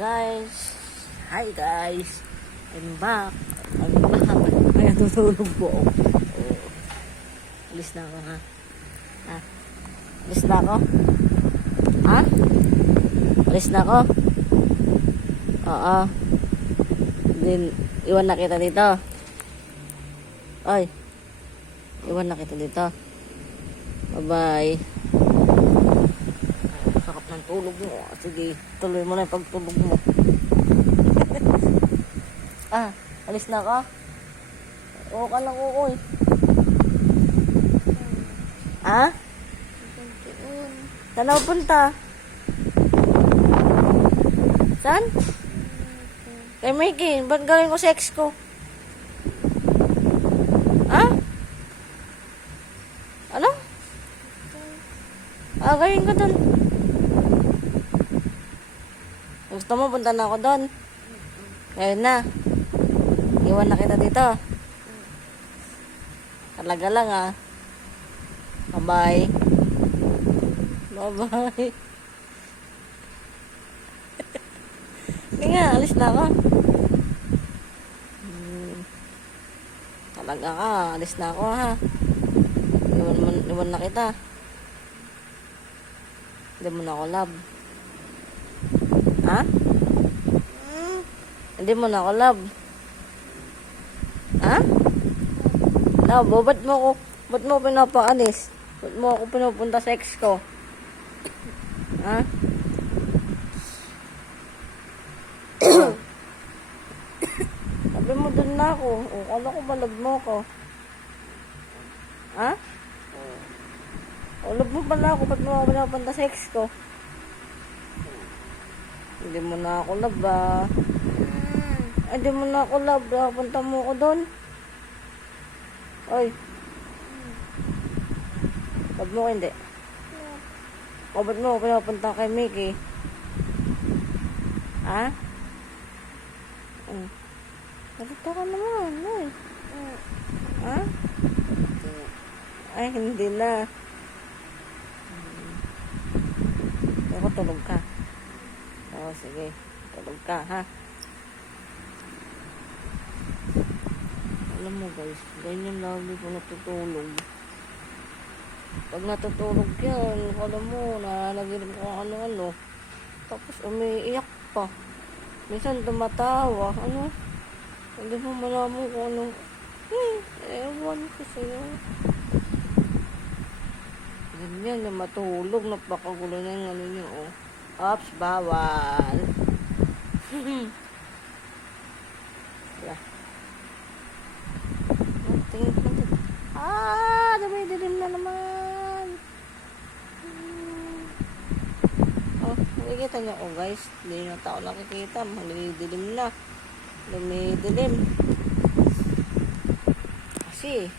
guys. Hi guys. I'm back. Kaya tutulog po ako. Alis na ako ha. Alis na ako. Ha? Alis na ako. Oo. Then, iwan na kita dito. Ay. Iwan na kita dito. Bye-bye. Sakap ng tulog mo. Sige, tuloy mo na yung pagtulog mo. Alis na ka? Oo ka lang, ukoy. Ha? Saan ako punta? Saan? Kay Mikey, ba't galing ko sex ko? Ha? Ano? Galing ko dun. Gusto mo, punta na ako dun. Ngayon na. Iwan na kita dito. Talaga lang Bye-bye. Bye-bye. Hindi nga, alis na ako. Talaga ka, alis na ako ha. Iwan na kita. Hindi mo na ako love. Ha? Hindi mo na ako love. Ha? Love, ba't mo pinapaalis? Ba't mo ako pinupunta sa ex ko? Ha? Sabi mo dun na ako. Kala ko ba love mo ko? Ha? Love mo pala ako. Ba't mo ako pinapunta sa ex ko? Hindi mo na ako love Hindi mo na ako love. Punta mo ako doon. Oy. Love mo ko hindi? O ba't mo ako pinapunta kay Mickey? Ha? Malita ka naman. Oy. Ha? Ay, hindi na. Ako tulog ka. Oo, sige. Tulog ka, ha? Alam mo guys, ganyan lagi ko natutulog. Pag natutulog yan, alam mo, nanaginip ko ano-ano. Tapos umiiyak pa. Minsan tumatawa. Ano? Hindi mo malaman kung ano. Ewan ko sa'yo. Ganyan na matulog. Napakagulo na yung ano nyo. Ops, bawal. Yeah. Tingin ko dito. Dumi-dilim na naman. Nakikita nyo guys. Hindi na tao nakikita. Dumi-dilim na. Dumi-dilim. Kasi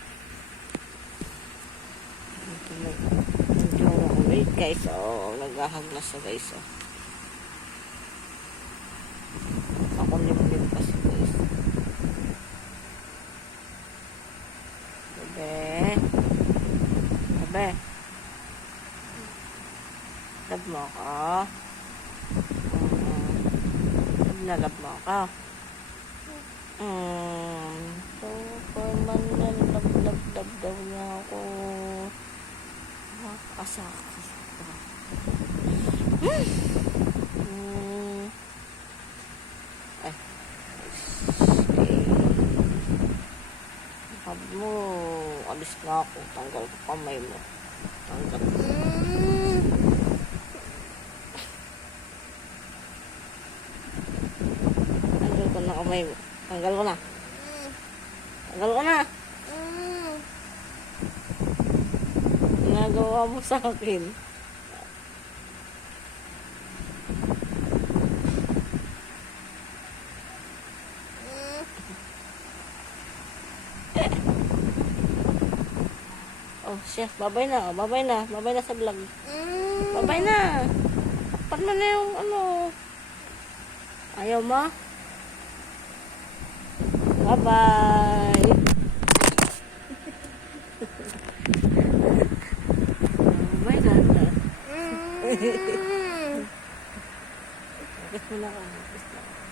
wait guys, naghahaglas siya guys. Ako limlim kasi guys. Bebe. Love mo ako. Love mo ako. Superman yan. Love daw niya ako. Asa ako. Ay. Sabi mo, alis na ako. Tanggal ko kamay mo. Tanggal. Tanggal ko na kamay mo. Tanggal ko na. Tanggal ko na. Ginagawa mo sa akin. Siya, babay na. Babay na sa vlog. Babay na. Takpan mo na yung ano. Ayaw mo? Bye-bye. Babay na. Kiss mo na ako. Kiss na.